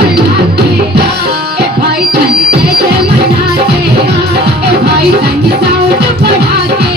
बढ़ा के ए भाई तनी कैसे मनाते ए भाई तनी साउंड बढ़ा के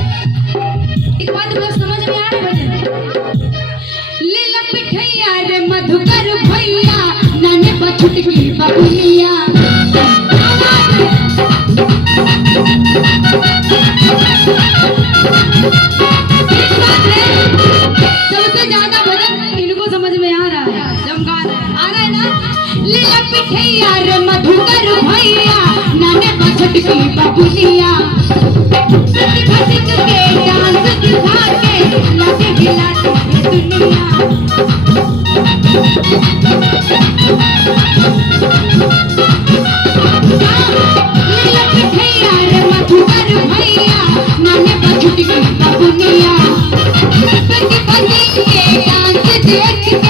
एक बात मतलब समझ में आ रहा है भजन ले लपठैया रे मधुकर भैया नाने बछुट की बबुलिया सबसे ज्यादा भजन इनको समझ में आ रहा है जब गा रहा है ना ले लपठैया रे मधुकर भैया नाने बछुट की बबुलिया डांस दिखा के लगे हिलाते दुनिया भैया रे मधुकर भैया नाने बछुट की बबुनिया पति पति के डांस देख के